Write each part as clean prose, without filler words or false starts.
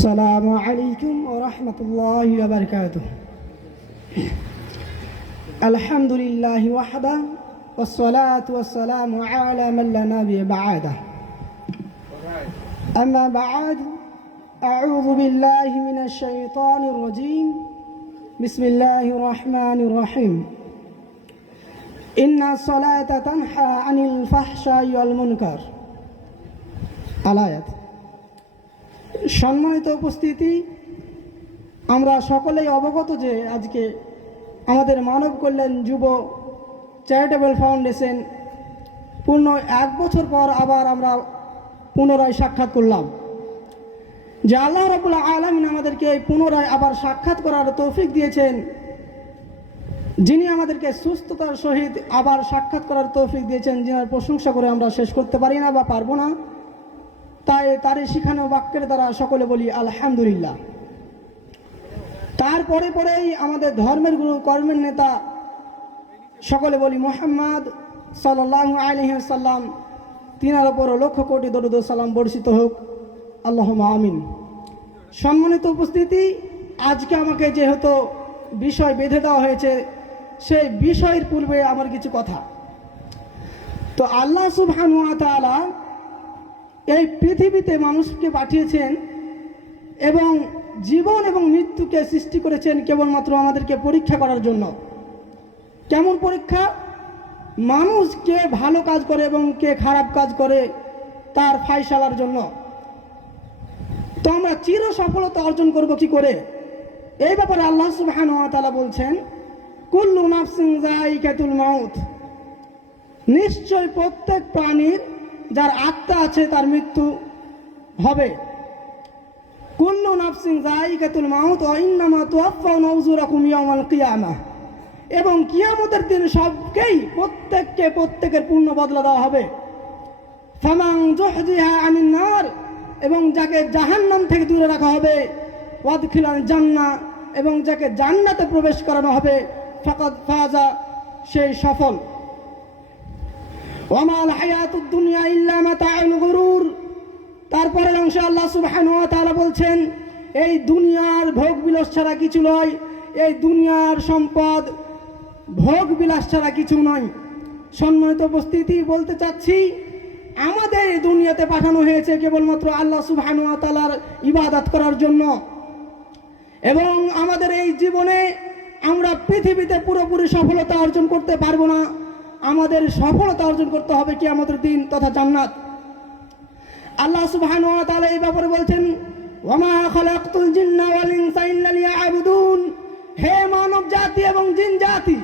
السلام عليكم ورحمة الله وبركاته. الحمد لله وحده والصلاة والسلام على من لا نبي بعده. أما بعد، أعوذ بالله من الشيطان الرجيم. بسم الله الرحمن الرحيم. إن الصلاة تنهى عن الفحشاء والمنكر. আলায়াত। সম্মানিত উপস্থিতি, আমরা সকলেই অবগত যে আজকে আমাদের মানব কল্যাণ যুব চ্যারিটেবল ফাউন্ডেশন পূর্ণ 1 বছর পর আবার আমরা পুনরায় সাক্ষাৎ করলাম। যে আল্লাহ রাব্বুল আলামিন আমাদেরকে পুনরায় আবার সাক্ষাৎ করার তৌফিক দিয়েছেন, যিনি আমাদেরকে সুস্থতার সহিত আবার সাক্ষাৎ করার তৌফিক দিয়েছেন, যিনার প্রশংসা করে আমরা শেষ করতে পারি না বা পারবো না। তাই তারই শিখানো বাক্যের দ্বারা সকলে বলি আলহামদুলিল্লাহ। তারপরে পরেই আমাদের ধর্মের গুরু, কর্মের নেতা, সকলে বলি মুহাম্মদ সাল্লাল্লাহু আলাইহি ওয়াসাল্লাম, তিনার উপর লক্ষ কোটি দরুদ ও সালাম বর্ষিত হোক, আল্লাহুম্মা আমিন। সম্মানিত উপস্থিতি, আজকে আমাকে যেহেতু বিষয় বেঁধে দেওয়া হয়েছে, সেই বিষয়ের পূর্বে আমার কিছু কথা। তো আল্লাহ সুবহানাহু ওয়া তাআলা এই পৃথিবীতে মানুষকে পাঠিয়েছেন এবং জীবন এবং মৃত্যুকে সৃষ্টি করেছেন কেবলমাত্র আমাদেরকে পরীক্ষা করার জন্য। কেমন পরীক্ষা? মানুষ কে ভালো কাজ করে এবং কে খারাপ কাজ করে তার ফায়সালার জন্য। তো আমরা চির সফলতা অর্জন করব কি করে? এই ব্যাপারে আল্লাহ সুবহানাহু ওয়া তাআলা বলছেন, কুল্লু নাফসিন যায়িকাতুল মাউত। নিশ্চয় প্রত্যেক প্রাণীর, যার আত্মা আছে, তার মৃত্যু হবে। কুল্লু নাফসিন যায়িকাতুল মাউত ওয়া ইন্নামা তুওয়াফাউনা উজুরাকুম ইয়াওমাল কিয়ামাহ। এবং কিয়ামতের দিন সবকেই প্রত্যেকের পূর্ণ বদলা দেওয়া হবে। ফামান যুহজিহা আনিন নার, এবং যাকে জাহান্নাম থেকে দূরে রাখা হবে, ওয়াদখিলাল জান্নাহ, এবং যাকে জান্নাতে প্রবেশ করানো হবে, ফাকাদ ফাজা, সেই সফল। ওয়ামাল হায়াতুদ দুনিয়া ইল্লা মাতাউল গুরুর। তারপরের অংশে আল্লাহ সুবহানাহু ওয়া তাআলা বলছেন, এই দুনিয়ার ভোগ বিলাস ছাড়া কিছু নয়, এই দুনিয়ার সম্পদ ভোগ বিলাস ছাড়া কিছু নয়। সম্মানিত উপস্থিতি, বলতে চাচ্ছি, আমাদের এই দুনিয়াতে পাঠানো হয়েছে কেবলমাত্র আল্লাহ সুবহানাহু ওয়া তাআলার ইবাদত করার জন্য। এবং আমাদের এই জীবনে আমরা পৃথিবীতে পুরোপুরি সফলতা অর্জন করতে পারবো না। আমাদের সফলতা অর্জন করতে হবে কিয়ামতের দিন তথা জান্নাত। আল্লাহ সুবহানাহু ওয়া তাআলা এই ব্যাপারে বলছেন, ওয়ামা খালাকতুল জিন্না ওয়াল ইনসা ইল্লা লিয়াবুদুন। হে মানব জাতি এবং জিন জাতি,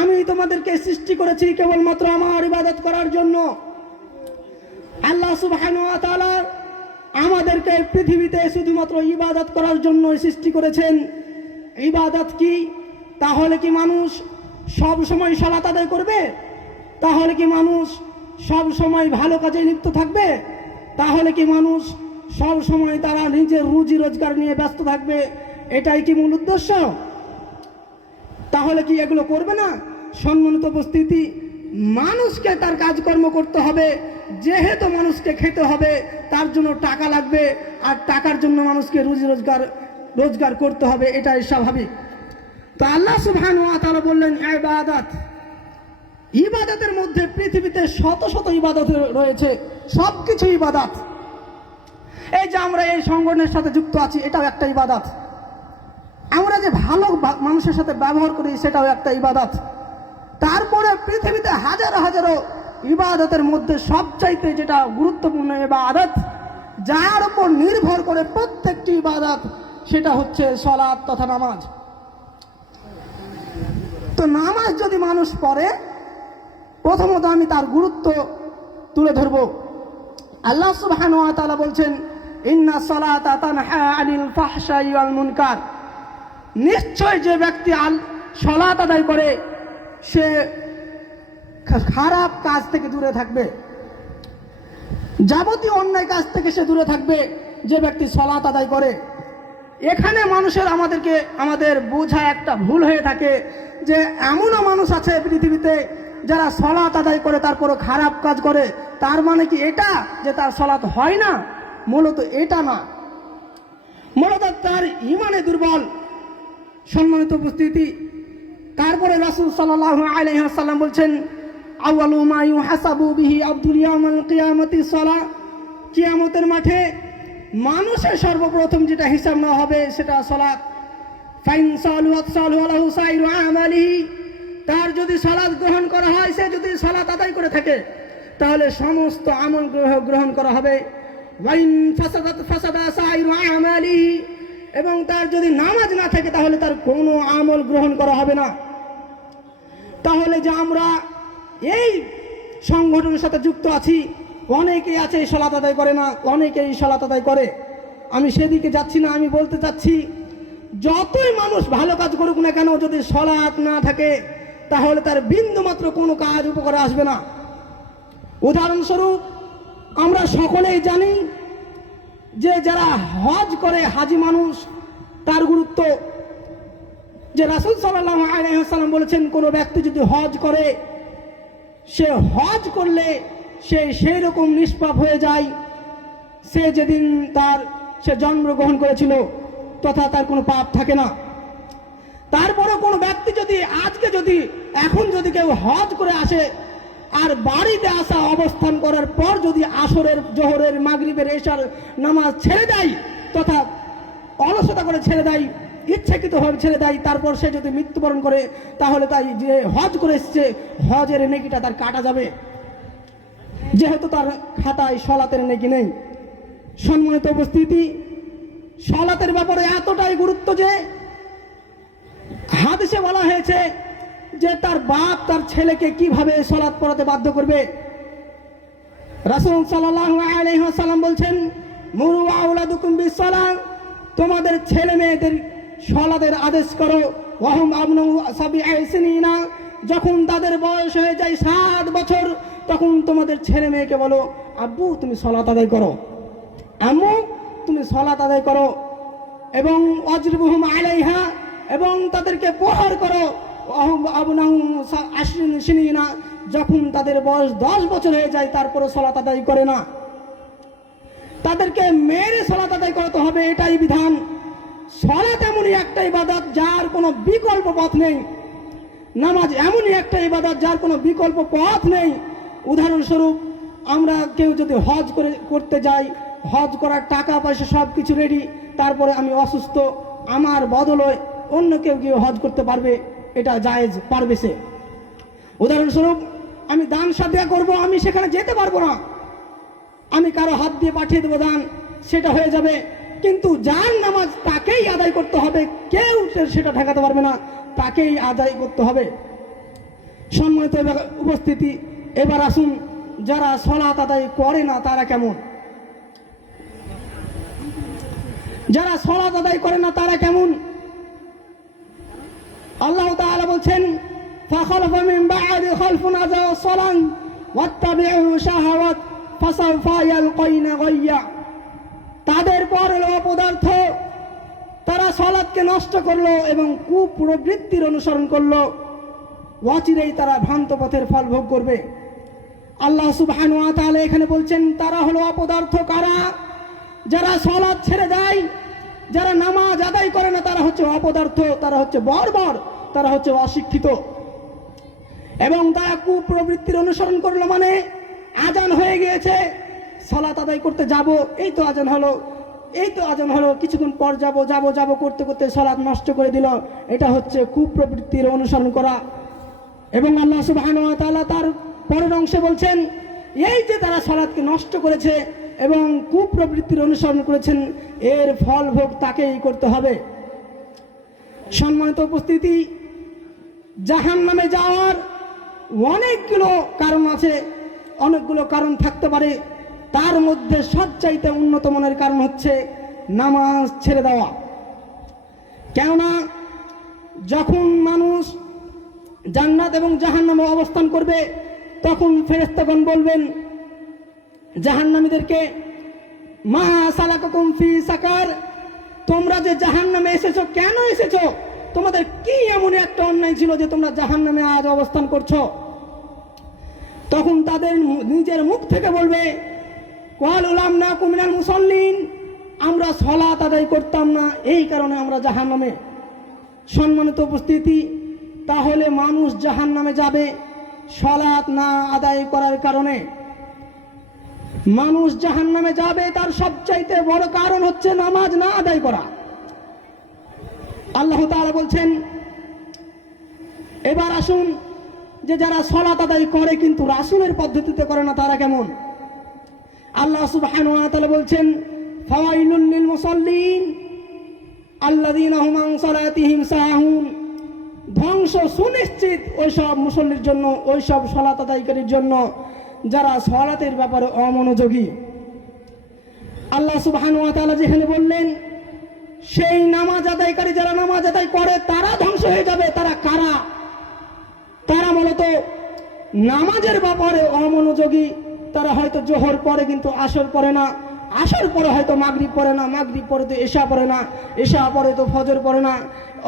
আমি তোমাদেরকে সৃষ্টি করেছি কেবলমাত্র আমার ইবাদত করার জন্য। আল্লাহ সুবহানাহু ওয়া তাআলা আমাদেরকে পৃথিবীতে শুধুমাত্র ইবাদত করার জন্য সৃষ্টি করেছেন। ইবাদত কি? তাহলে কি মানুষ সব সময় সালাত আদায় করবে? তাহলে কি মানুষ সব সময় ভালো কাজে লিপ্ত থাকবে? তাহলে কি মানুষ সব সময় তারা নিজের রুজি রোজগার নিয়ে ব্যস্ত থাকবে? এটাই কি মূল উদ্দেশ্য? তাহলে কি এগুলো করবে না? সম্মানিত উপস্থিতি, মানুষকে তার কাজকর্ম করতে হবে। যেহেতু মানুষকে খেতে হবে, তার জন্য টাকা লাগবে, আর টাকার জন্য মানুষকে রুজি রোজগার করতে হবে, এটাই স্বাভাবিক। তো আল্লাহ সুবহানাহু ওয়া তাআলা বললেন ইবাদত। ইবাদতের মধ্যে পৃথিবীতে শত শত ইবাদত রয়েছে, সবকিছু ইবাদত। এই যে আমরা এই সংগঠনের সাথে যুক্ত আছি, এটাও একটা ইবাদত। আমরা যে ভালো মানুষের সাথে ব্যবহার করি, সেটাও একটা ইবাদত। তারপরে পৃথিবীতে হাজারো হাজারো ইবাদতের মধ্যে সবচাইতে যেটা গুরুত্বপূর্ণ ইবাদত, যার উপর নির্ভর করে প্রত্যেকটি ইবাদত, সেটা হচ্ছে সালাত তথা নামাজ। তো নামাজ যদি মানুষ পড়ে, প্রথমত আমি তার গুরুত্ব তুলে ধরব। আল্লাহ সুবহানাহু ওয়া তাআলা বলছেন, ইন্না সালাতা তানহা আনিল ফাহশাই ওয়াল মুনকার। নিশ্চয় যে ব্যক্তি সালাত আদায় করে, সে খারাপ কাজ থেকে দূরে থাকবে, যাবতীয় অন্যায় কাজ থেকে সে দূরে থাকবে যে ব্যক্তি সালাত আদায় করে। এখানে আমাদের বোঝা একটা ভুল হয়ে থাকে যে এমনও মানুষ আছে পৃথিবীতে যারা সালাত আদায় করে তারপরও খারাপ কাজ করে। তার মানে কি এটা যে তার সালাত হয় না? মূলত এটা না। ইমানে দুর্বল। সম্মানিত উপস্থিতি, তারপরে রাসূল সাল্লাল্লাহু আলাইহি ওয়াসাল্লাম বলছেন, আউয়ালু মা ইউহাসাবু বিহি আবদুল ইয়াউমাল কিয়ামাতি সালাহ। কিয়ামতের মাঠে মানুষের সর্বপ্রথম যেটা হিসাব নেওয়া হবে সেটা সালাত। ফাইন সালুয়াত সালু আলাহু সাইরু আমালিহি, তার যদি সালাত গ্রহণ করা হয়, সে যদি সালাত আদায় করে থাকে তাহলে সমস্ত আমল গ্রহণ করা হবে। ওয়াইন ফাসাদাত ফাসাদা সাইরু আমালিহি, এবং তার যদি নামাজ না থাকে তাহলে তার কোনো আমল গ্রহণ করা হবে না। তাহলে যে আমরা এই সংগঠনের সাথে যুক্ত আছি, অনেকেই আছে সালাত আদায় করে না, অনেকেই সালাত আদায় করে। আমি সেদিকে যাচ্ছি না, আমি বলতে চাচ্ছি যতই মানুষ ভালো কাজ করুক না কেন, যদি সালাত না থাকে তাহলে তার বিন্দুমাত্র কোনো কাজ উপকারে আসবে না। উদাহরণস্বরূপ আমরা সকলেই জানি যে যারা হজ করে হাজি মানুষ, তার গুরুত্ব। যে রাসূল সাল্লাল্লাহু আলাইহি ওয়াসাল্লাম বলেছেন, কোনো ব্যক্তি যদি হজ করে, সে হজ করলে সে সেই রকম নিষ্পাপ হয়ে যায় সে যেদিন সে জন্মগ্রহণ করেছিল, তথা তার কোনো পাপ থাকে না। তারপরে কোনো ব্যক্তি এখন যদি কেউ হজ করে আসে আর বাড়িতে আসা অবস্থান করার পর যদি আসরের, জোহরের, মাগরিবের, এশার নামাজ ছেড়ে দেয়, তথা অলসতা করে ছেড়ে দেয়, ইচ্ছাকৃতভাবে ছেড়ে দেয়, তারপর সে যদি মৃত্যুবরণ করে, তাহলে তাই যে হজ করে এসছে হজের নেকিটা তার কাটা যাবে, যেহেতু তার খাতায় সালাতের নেকি নেই। সম্মানিত উপস্থিতি, সালাতের ব্যাপারে এতটাই গুরুত্ব যে হাদিসে বলা হয়েছে যে তার বাপ তার ছেলেকে কিভাবে সালাত পড়াতে বাধ্য করবে। রাসূল সাল্লাল্লাহু আলাইহি ওয়াসাল্লাম বলছেন, মুরু আওলাদুকুম বিসসালাহ, তোমাদের ছেলে মেয়েদের সালাতের আদেশ করো। ওয়াহুম আবনু সাবিআ সিনিনা, যখন তাদের বয়স হয়ে যায় 7 বছর, তখন তোমাদের ছেলে মেয়েকে বলো, আব্বু তুমি সালাত আদায় করো, আম্মু তুমি সালাত আদায় করো। এবং ওয়াজরিবুহুম আলাইহা, এবং তাদেরকে প্রহার করো। ওয়াহুম আবনাহু আশরিন সিনিনা, যখন তাদের বয়স 10 বছর হয়ে যায় তারপরে সালাত আদায় করে না, তাদেরকে মেরে সালাত আদায় করতে হবে, এটাই বিধান। সালাত এমনই একটা ইবাদত যার কোনো বিকল্প পথ নেই। নামাজ এমনই একটা ইবাদত যার কোনো বিকল্প পথ নেই। উদাহরণস্বরূপ আমরা কেউ যদি হজ করতে যাই, হজ করার টাকা পয়সা সব কিছু রেডি, তারপরে আমি অসুস্থ, আমার বদলে অন্য কেউ গিয়ে হজ করতে পারবে, এটা জায়েজ, পারবে সে। উদাহরণস্বরূপ আমি দান সাদিয়া করব, আমি সেখানে যেতে পারবো না, আমি কারো হাত দিয়ে পাঠিয়ে দেবো দান, সেটা হয়ে যাবে। কিন্তু যার নামাজ তাকেই আদায় করতে হবে, কেউ সেটা ঠেকাতে পারবে না, তাকেই আদায় করতে হবে। সম্মানিত উপস্থিতি, এবার আসুন যারা সালাত আদায় করে না তারা কেমন। যারা সালাত আদায় করে না তারা কেমন? আল্লাহ তাআলা বলছেন, ফাখালাফা মিন বা'দি খালফুন আযাউ সালান ওয়াত্তাবিউ শাহাওয়াত ফাসাউফা ইয়ালকাইনা গায়্যা। তাদের পর অপদার্থ, তারা সালাতকে নষ্ট করলো এবং কুপ্রবৃত্তির অনুসরণ করলো, অচিরেই তারা ভ্রান্ত পথের ফল ভোগ করবে। আল্লাহ সুবহানাহু ওয়া তাআলা এখানে বলছেন তারা হলো অপদার্থ কারা? যারা সালাত ছেড়ে দেয়, যারা নামাজ আদায় করে না, তারা হচ্ছে অপদার্থ, তারা হচ্ছে বর্বর, তারা হচ্ছে অশিক্ষিত। এবং তারা কুপ্রবৃত্তির অনুসরণ করলো, মানে আজান হয়ে গিয়েছে, সালাত আদায় করতে যাব, এই তো আজান হলো, কিছুক্ষণ পর যাব করতে করতে সালাত নষ্ট করে দিল, এটা হচ্ছে কুপ্রবৃত্তির অনুসরণ করা। এবং আল্লাহ সুবহানাহু ওয়া তাআলা তার পরের অংশে বলছেন, এই যে তারা সালাতকে নষ্ট করেছে এবং কুপ্রবৃত্তির অনুসরণ করেছেন, এর ফল ভোগ তাকেই করতে হবে। সম্মানিত উপস্থিতি, জাহান্নামে যাওয়ার অনেকগুলো কারণ আছে, অনেকগুলো কারণ থাকতে পারে, তার মধ্যে সবচাইতে উন্নত মানের কারণ হচ্ছে নামাজ ছেড়ে দেওয়া। কেননা যখন মানুষ জান্নাত এবং জাহান্নামে অবস্থান করবে, তখন ফেরেশতাগণ বলবেন জাহান্নামীদেরকে, মা সালাকাকুম ফি সাকার, তোমরা যে জাহান্নামে এসেছো, কেন এসেছো? তোমাদের কি এমন একটা অন্যায় ছিল যে তোমরা জাহান্নামে আজ অবস্থান করছো? তখন তাদের নিজের মুখ থেকে বলবে, ক্বালু লাম নাকু মিনাল মুসাল্লিন, আমরা সালাত আদায় করতাম না, এই কারণে আমরা জাহান্নামে। সম্মানিত উপস্থিতি, তাহলে মানুষ জাহান্নামে যাবে সালাত না আদায় করার কারণে। মানুষ জাহান্নামে যাবে তার সবচাইতে বড় কারণ হচ্ছে নামাজ না আদায় করা। আল্লাহ তাআলা বলছেন, এবার আসুন যে যারা সালাত আদায় করে কিন্তু রাসূলের পদ্ধতিতে করে না তারা কেমন। আল্লাহ সুবহানাহু ওয়া তাআলা বলছেন, ফাওয়াইলুল লিল মুসাল্লিন আল্লাযীনা হুম আন সালাতিহিম সাহুন। ধ্বংস সুনিশ্চিত ওইসব মুসল্লির জন্য, ওইসব সালাত আদায়কারীর জন্য যারা সালাতের ব্যাপারে অমনোযোগী। আল্লাহ সুবহানাহু ওয়া তাআলা যেখানে বললেন সেই নামাজ আদায়কারী যারা নামাজ আদায় করে তারা ধ্বংস হয়ে যাবে, তারা কারা? তারা মূলত নামাজের ব্যাপারে অমনোযোগী। তারা হয়তো জোহর পড়ে কিন্তু আসর পড়ে না, আসর পরে হয়তো মাগরিব পড়ে না, মাগরিব পরে তো এশা পড়ে না, এশা পরে তো ফজর পড়ে না।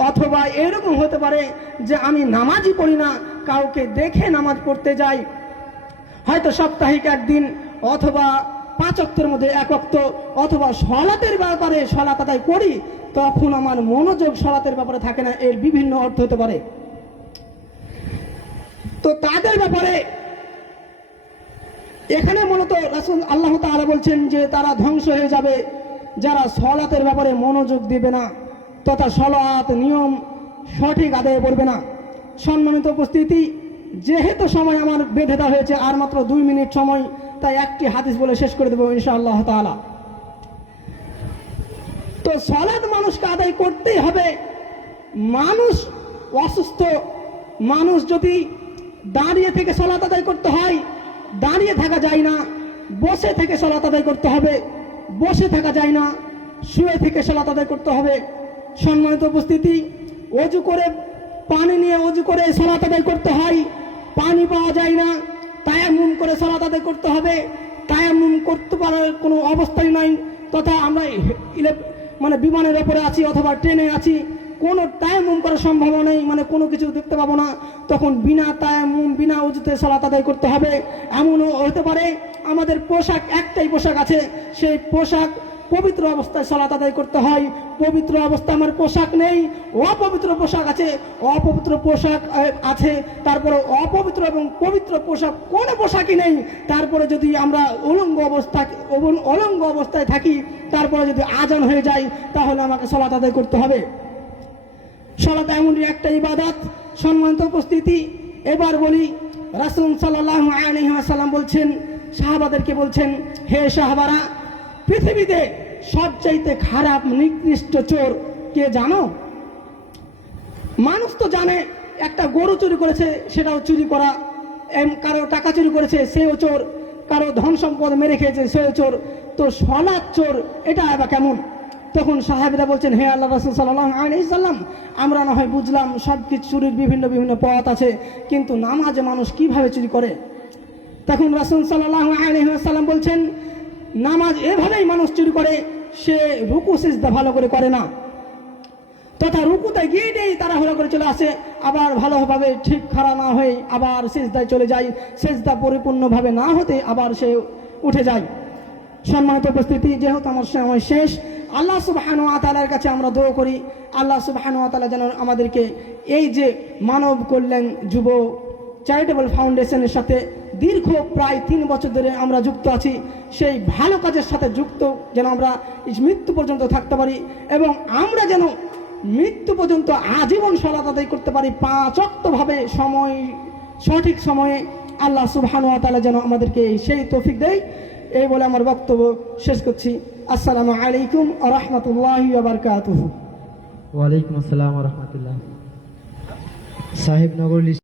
অথবা এরকম হতে পারে যে আমি নামাজই পড়ি না, কাউকে দেখে নামাজ পড়তে যাই, হয়তো সাপ্তাহিক একদিন অথবা 5 ওয়াক্তের মধ্যে 1 ওয়াক্ত, অথবা সালাতের ব্যাপারে সালাত আদায় করি, তখন আমার মনোযোগ সালাতের ব্যাপারে থাকে না। এর বিভিন্ন অর্থ হতে পারে। তো তাদের ব্যাপারে এখানে মূলত রাসূল আল্লাহ তাআলা বলছেন যে তারা ধ্বংস হয়ে যাবে যারা সালাতের ব্যাপারে মনোযোগ দিবে না তথা সালাত নিয়ম সঠিক আদায় করবে না। সম্মানিত উপস্থিতি, যেহেতু সময় আমার বেঁধে দেওয়া হয়েছে আর মাত্র 2 মিনিট সময়, তাই একটি হাদিস বলে শেষ করে দেবো ইনশাআল্লাহ তাআলা। তো সালাত মানুষকে আদায় করতেই হবে। মানুষ অসুস্থ, মানুষ যদি দাঁড়িয়ে থেকে সালাত আদায় করতে হয়, দাঁড়িয়ে থাকা যায় না, বসে থেকে সালাত আদায় করতে হবে, বসে থাকা যায় না, শুয়ে থেকে সালাত আদায় করতে হবে। সম্মানিত উপস্থিতি, ওযু করে পানি নিয়ে ওযু করে সালাত আদায় করতে হয়, পানি পাওয়া যায় না, তায়াম্মুম করে সালাত আদায় করতে হবে, তায়াম্মুম করতে পারার কোনো অবস্থাই নাই। তথা আমরা বিমানের ওপরে আছি অথবা ট্রেনে আছি, কোনো তায়াম্মুম করা সম্ভব নেই, কোনো কিছু দেখতে পাবো না, তখন বিনা তায়াম্মুম বিনা ওযুতে সালাত আদায় করতে হবে। এমনও হতে পারে আমাদের পোশাক একটাই পোশাক আছে, সেই পোশাক পবিত্র অবস্থায় সালাত আদায় করতে হয়। পবিত্র অবস্থায় আমার পোশাক নেই, অপবিত্র পোশাক আছে, অপবিত্র পোশাক আছে, তারপরে অপবিত্র এবং পবিত্র পোশাক কোনো পোশাকই নেই, তারপরে যদি আমরা অলঙ্গ অবস্থায় থাকি, তারপরে যদি আজান হয়ে যায়, তাহলে আমাকে সালাত আদায় করতে হবে। সালাত এমনই একটা ইবাদত। সম্মানিত উপস্থিতি, এবার বলি, রাসূল সাল্লাল্লাহু আলাইহি ওয়াসাল্লাম বলছেন, সাহাবাদেরকে বলছেন, হে সাহাবারা, পৃথিবীতে সবচাইতে খারাপ নিকৃষ্ট চোর কে জানো? মানুষ তো জানে, একটা গরু চুরি করেছে সেটাও চুরি করা, কারো টাকা চুরি করেছে সেও চোর, কারো ধন সম্পদ মেরে খেয়েছে সেও চোর, তো সালাত চোর, এটা আবার কেমন? তখন সাহাবীরা বলছেন, হে আল্লাহ রাসূল সাল্লাল্লাহু আলাইহি ওয়াসাল্লাম, আমরা না হয় বুঝলাম সব কিছু চুরির বিভিন্ন বিভিন্ন পথ আছে, কিন্তু নামাজে মানুষ কিভাবে চুরি করে? তখন রাসূল সাল্লাল্লাহু আলাইহি ওয়াসাল্লাম বলছেন, নামাজ এভাবেই মানুষ চুরি করে, সে রুকু সিজদা ভালো করে করে না, তথা রুকুতে গিয়েই তাড়াহুড়া করে চলে আসে, আবার ভালোভাবে ঠিক খাড়া না হয়ে আবার সিজদায় চলে যায়, সিজদা পরিপূর্ণভাবে না হতে আবার সে উঠে যায়। সম্মানিত উপস্থিতি, যেহেতু আমার সময় শেষ, আল্লাহ সুবহানাহু ওয়া তাআলার কাছে আমরা দোয়া করি, আল্লাহ সুবহানাহু ওয়া তাআলা যেন আমাদেরকে এই যে মানব কল্যাণ যুব চ্যারিটেবল ফাউন্ডেশনের সাথে দীর্ঘ প্রায় 3 বছর ধরে আমরা যুক্ত আছি, সেই ভালো কাজের সাথে যুক্ত যেন আমরা মৃত্যু পর্যন্ত থাকতে পারি, এবং আমরা যেন মৃত্যু পর্যন্ত আজীবন সালাত আদায় করতে পারি 5 ওয়াক্তভাবে সঠিক সময়ে। আল্লাহ সুবহানাহু ওয়া তাআলা যেন আমাদেরকে সেই তৌফিক দেয়। এই বলে আমার বক্তব্য শেষ করছি। আসসালামু আলাইকুম ওয়া রাহমাতুল্লাহি ওয়া বারাকাতুহু। ওয়া আলাইকুম আসসালাম ওয়া রাহমাতুল্লাহ। সাহেবনগর